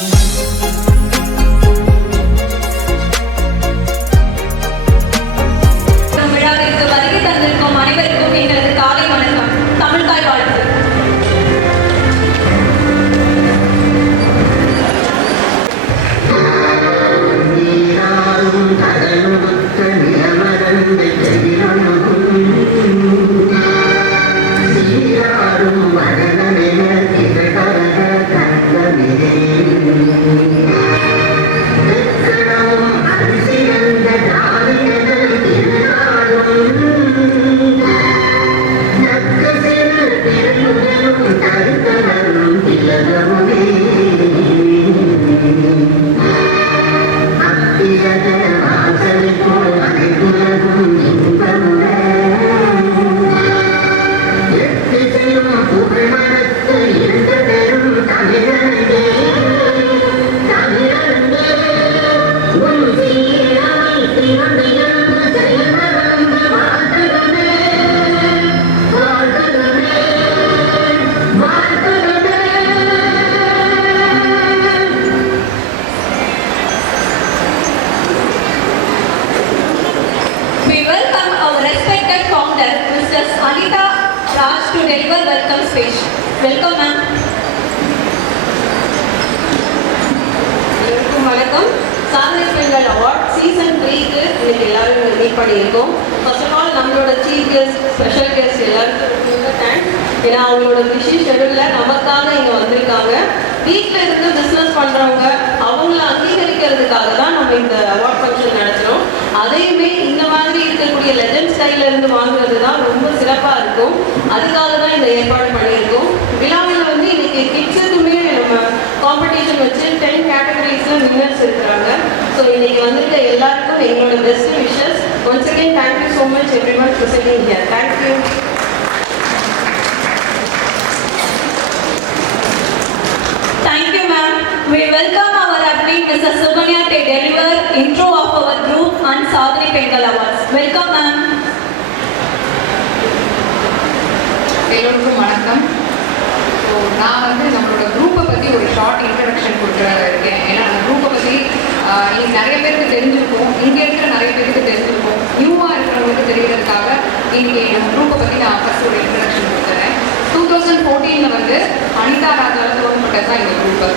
இந்த charged to deliver welcome speech. Welcome ma'am. வணக்கம். சாதனை பெண்கள் அவார்ட். சீசன் த்ரீக்கு இன்னைக்கு எல்லாரும் மீட் பண்ணியிருக்கோம் ஃபர்ஸ்ட் ஆஃப் ஆல் நம்மளோட சீஃப் கெஸ்ட் ஸ்பெஷல் கெஸ்ட் எல்லாருக்கும் தேங்க்ஸ் ஏன்னா அவங்களோட பிஸி ஷெடியூலில் நமக்காக இங்கே வந்திருக்காங்க. வீட்டில் இருந்து பிஸ்னஸ் பண்ணுறவங்க அவங்கள அங்கீகரிக்கிறதுக்காக தான் நம்ம இந்த அவார்ட் ஃபங்க்ஷன் நடத்துகிறோம் அதையுமே இந்த மாதிரி இருக்கக்கூடிய லெஜண்ட் ஸ்டைல இருந்து வாங்குறது தான் ரொம்ப சிறப்பாக இருக்கும். அதுக்காக தான் இந்த ஏற்பாடு பண்ணியிருக்கோம் விழாவில் வந்து இன்னைக்கு கிட்ஸுக்குமே நம்ம காம்படிஷன் வச்சு டென் கேட்டகரிஸில் வின்னர்ஸ் இருக்கிறாங்க ஸோ இன்னைக்கு வந்துட்டு எல்லாருக்கும் எங்களோட best wishes once again thank you so much everyone for sitting here thank you Thank you ma'am. We welcome our athlete, Mrs. Subhanya, to deliver intro of our group and Sadhani Pengal Awards. Welcome ma'am. எல்லோருக்கும் வணக்கம். So நான் வந்து நம்மளோட குரூப்பை பற்றி ஒரு short introduction கொடுக்க இருக்கேன். ஏன்னா அந்த குரூப்பை பற்றி இன்னைக்கு நிறைய பேருக்கு தெரிஞ்சிருக்கும். இங்கே இருக்கிற நிறைய பேருக்கு தெரிஞ்சிருக்கும். நியூவாக இருக்கிறவங்களுக்கு தெரிகிறதுக்காக இன்னைக்கு நம்ம குரூப்பை பற்றி நான் ஃபஸ்ட் ஒரு இன்ட்ரடக்ஷன் கொடுத்துறேன் டூ தௌசண்ட் ஃபோர்டீனில் வந்து அனிதா ராஜாவில் துவங்கப்பட்டது தான் இந்த குரூப்பு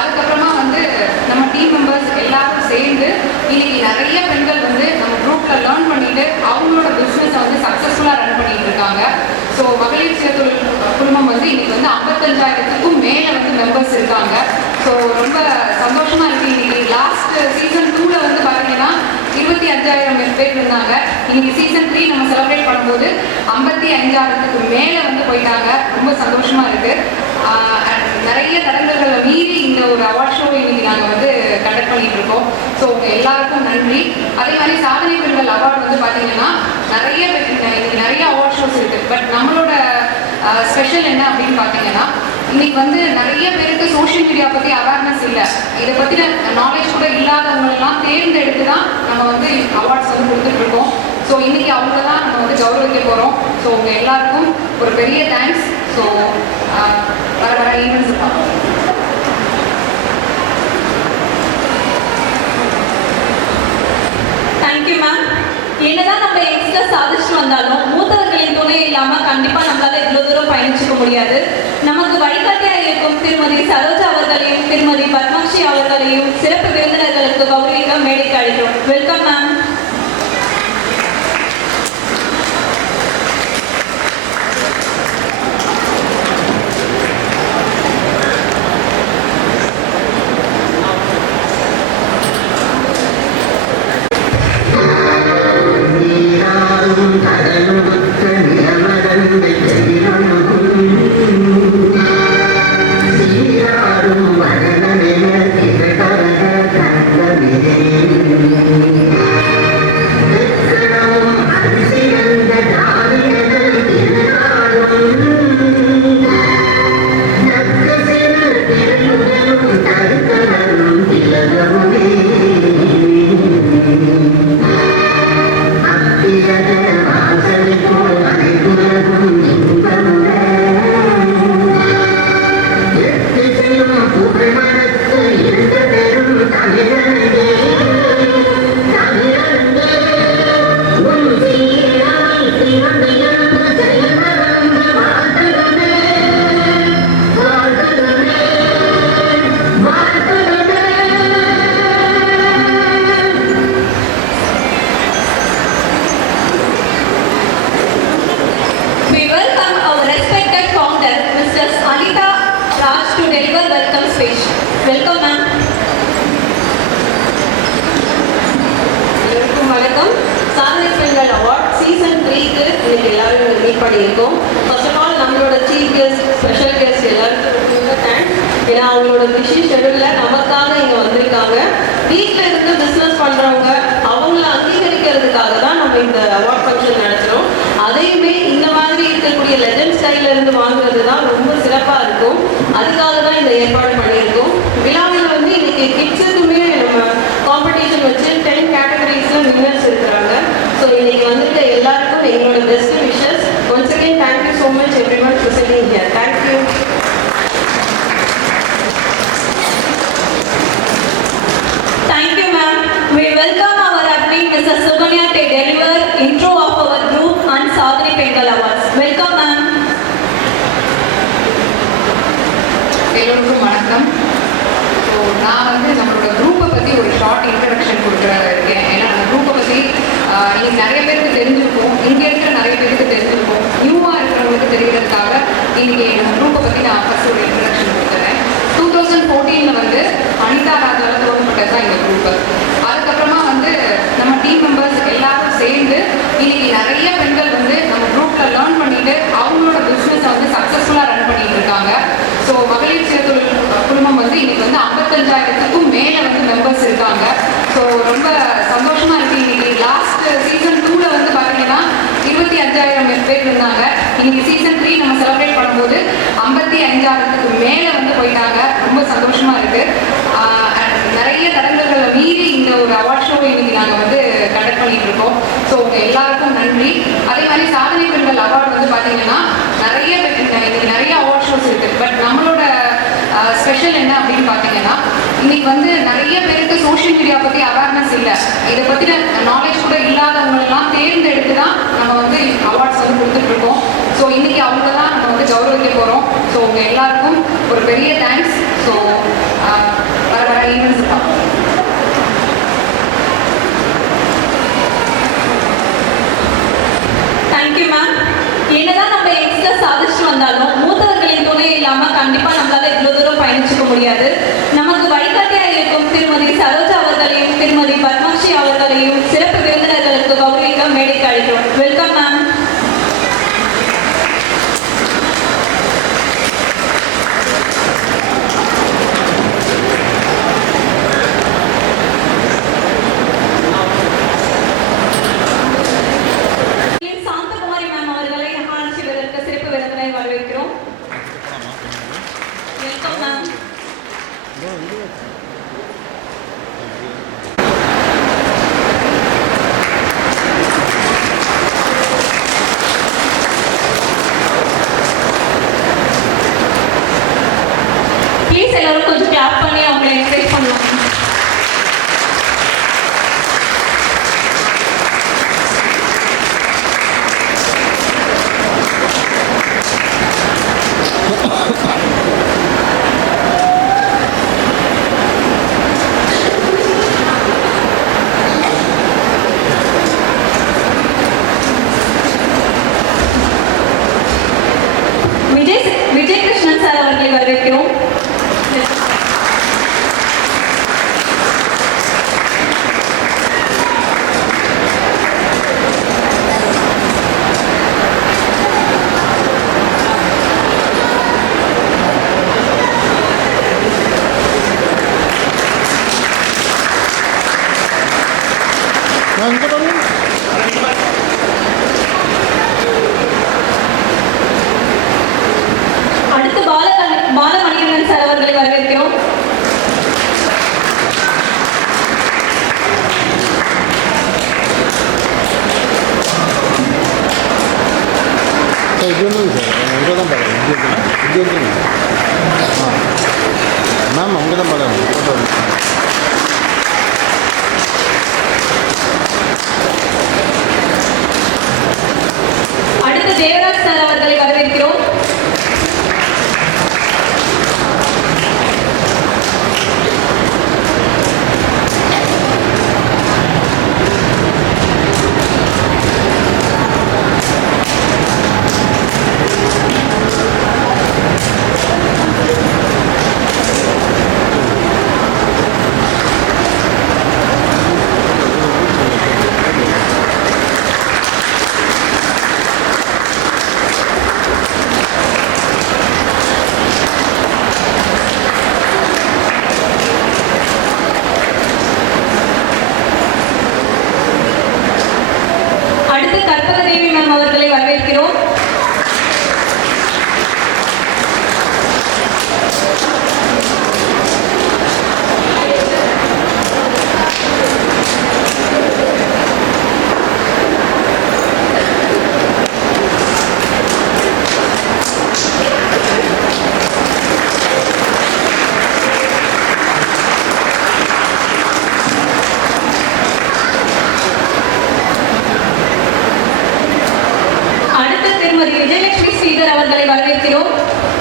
அதுக்கப்புறமா வந்து நம்ம டீம் மெம்பர்ஸ் எல்லாரும் சேர்ந்து இன்னைக்கு நிறைய பெண்கள் வந்து நம்ம குரூப்பில் லேர்ன் பண்ணிட்டு அவங்களோட பிஸ்னஸை வந்து சக்ஸஸ்ஃபுல்லாக ரன் பண்ணிட்டு இருக்காங்க ஸோ மகளிர் சுயதொழில் குழுமம் வந்து இன்னைக்கு வந்து ஐம்பத்தஞ்சாயிரத்துக்கும் மேலே வந்து மெம்பர்ஸ் இருக்காங்க. ஸோ ரொம்ப சந்தோஷமா இருக்கு இன்னைக்கு. லாஸ்ட் சீசன் டூல வந்து பார்த்தீங்கன்னா இருபத்தி அஞ்சாயிரம் பேர் இருந்தாங்க. இன்னைக்கு சீசன் த்ரீ நம்ம செலிப்ரேட் பண்ணும்போது ஐம்பத்தி அஞ்சாயிரத்துக்கு மேலே வந்து போயிட்டாங்க. ரொம்ப சந்தோஷமா இருக்கு. நிறைய தடங்கல்களை மீறி இந்த ஒரு அவார்ட் ஷோ இன்னைக்கு நாங்கள் வந்து கண்டக்ட் பண்ணிட்டு இருக்கோம். ஸோ உங்க எல்லாருக்கும் நன்றி. அதே மாதிரி சாதனை பெண்கள் அவார்டு வந்து பார்த்தீங்கன்னா நிறைய இன்னைக்கு நிறைய அவார்ட் ஷோஸ் இருக்குது பட் நம்மளோட ஸ்பெஷல் என்ன அப்படின்னு பார்த்தீங்கன்னா இன்னைக்கு வந்து நிறைய பேருக்கு சோஷியல் மீடியா பற்றி அவேர்னஸ் இல்லை. இதை பற்றின நாலேஜ் கூட இல்லாதவங்களெல்லாம் தேர்ந்தெடுத்து தான் நம்ம வந்து அவார்ட்ஸ் வந்து கொடுத்துட்டு இருக்கோம். ஸோ இன்னைக்கு அவங்கள தான் நம்ம வந்து கௌரவிக்க போகிறோம் ஸோ உங்கள் எல்லாருக்கும் ஒரு பெரிய தேங்க்ஸ் ஸோ வர வர ஈவெண்ட்ஸ் பார்ப்போம் தேங்க்யூ மேம் என்னதான் நம்ம எக்ஸ்ட்ரா சாதிச்சுட்டு வந்தாலும் மூத்தவர்களின் துணை இல்லாம கண்டிப்பா நம்மளால இவ்வளவு தூரம் பயணிச்சுக்க முடியாது. நமக்கு வழிகாட்டியா இருக்கும் திருமதி சரோஜா அவர்களையும் திருமதி பத்மாட்சி அவர்களையும் சிறப்பு விருந்தினர்களுக்கு கௌரவிக்க மேடைக்கு அழைக்கிறோம். Welcome ma'am Speech welcome ma'am. எல்லோருக்கும் வணக்கம். சாதனை பெண்கள் அவார்ட். சீசன் த்ரீக்கு இன்னைக்கு எல்லாரும் மீட் பண்ணியிருக்கோம் ஃபர்ஸ்ட் ஆஃப் ஆல் நம்மளோட சீஃப் கெஸ்ட் ஸ்பெஷல் கெஸ்ட் எல்லாருக்கும் தேங்க்ஸ் ஏன்னா அவங்களோட பிஸி ஷெடியூலில் நமக்காக இங்கே வந்திருக்காங்க. வீட்டில் இருந்து பிஸ்னஸ் பண்ணுறவங்க அவங்கள அங்கீகரிக்கிறதுக்காக தான் நம்ம இந்த அவார்ட் ஃபங்க்ஷன் நடத்துகிறோம் அதையுமே இந்த மாதிரி இருக்கக்கூடிய லெஜண்ட் ஸ்டைல இருந்து வாங்குறது இருக்கும். அதுக்காக தான் இந்த ஏற்பாடு பண்ணியிருக்கோம். விழாவில் வந்து இன்னைக்கு கிட்ஸுக்குமே நம்ம காம்படிஷன் வச்சு டென் கேட்டகரிஸில் வின்னர்ஸ் இருக்கிறாங்க. ஸோ இன்னைக்கு வந்துட்டு எல்லாருக்கும் எங்களோட best wishes once again thank you so much everyone presenting here thank you Thank you, ma'am. We welcome our admin, Mrs. Suganya, to deliver intro of our group and Sadhani Pengal Awards. Welcome, ma'am. எல்லோருக்கும் வணக்கம் so நான் வந்து நம்மளோட குரூப்பை பற்றி ஒரு short introduction கொடுக்குற இருக்கேன் ஏன்னா அந்த குரூப்பை பற்றி இன்னைக்கு நிறைய பேருக்கு தெரிஞ்சிருக்கும். இங்கே இருக்கிற நிறைய பேருக்கு தெரிஞ்சிருக்கும். நியூவாக இருக்கிறவங்களுக்கு தெரிகிறதுக்காக இன்னைக்கு நம்ம குரூப்பை பற்றி நான் ஃபர்ஸ்ட் ஒரு இன்ட்ரடக்ஷன் கொடுக்குறேன். டூ தௌசண்ட் ஃபோர்டீனில் வந்து அனிதா ராஜாவில் துவங்கப்பட்டது தான் இந்த குரூப்பு அதுக்கப்புறமா வந்து நம்ம டீம் மெம்பர்ஸ் எல்லாரும் சேர்ந்து இன்னைக்கு நிறைய பெண்கள் வந்து நம்ம குரூப்பில் லேர்ன் பண்ணிட்டு அவங்களோட பிஸ்னஸை வந்து சக்ஸஸ்ஃபுல்லாக ரன் பண்ணிட்டு இருக்காங்க ஸோ மகளிர் சுயதொழில் குழுமம் வந்து இன்னைக்கு வந்து ஐம்பத்தஞ்சாயிரத்துக்கும் மேலே வந்து மெம்பர்ஸ் இருக்காங்க ஸோ ரொம்ப சந்தோஷமா இருக்கு இன்னைக்கு. லாஸ்ட் சீசன் டூல வந்து பார்த்தீங்கன்னா இருபத்தி அஞ்சாயிரம் பேர் இருந்தாங்க. இன்னைக்கு சீசன் த்ரீ நம்ம செலிப்ரேட் பண்ணும்போது ஐம்பத்தி அஞ்சாயிரத்துக்கு மேலே வந்து போயிட்டாங்க. ரொம்ப சந்தோஷமா இருக்கு ஆஹ் நிறைய தடங்கல்களை மீறி இந்த ஒரு அவார்ட் ஷோ இன்னைக்கு நாங்கள் வந்து கண்டக்ட் பண்ணிட்டு இருக்கோம் ஸோ உங்க எல்லாருக்கும் நன்றி அதே மாதிரி சாதனை பெண்கள் அவார்டு வந்து பார்த்தீங்கன்னா நிறைய பேர் இன்னைக்கு நிறைய அவார்ட் ஷோஸ் இருக்கு பட் நம்மளோட ஸ்பெஷல் என்ன அப்படின்னு பார்த்தீங்கன்னா இன்னைக்கு வந்து நிறைய பேருக்கு சோஷியல் மீடியா பற்றி அவேர்னஸ் இல்லை. இதை பற்றின நாலேஜ் கூட இல்லாதவங்களெல்லாம் தேர்ந்தெடுத்து தான் நம்ம வந்து அவார்ட்ஸ் வந்து கொடுத்துட்டு இருக்கோம் ஸோ இன்னைக்கு அவங்க தான் நம்ம வந்து கௌரவிக்க போகிறோம் ஸோ உங்கள் எல்லாருக்கும் ஒரு பெரிய தேங்க்ஸ் ஸோ அடுத்து பால பாலமணிகண்டன் சார் அவர்களை வரவேற்கிறோம். இது ஒன்றும் சார். இங்கே தான் பாருங்க இங்கே இங்கே மேம் அங்கே தான் thank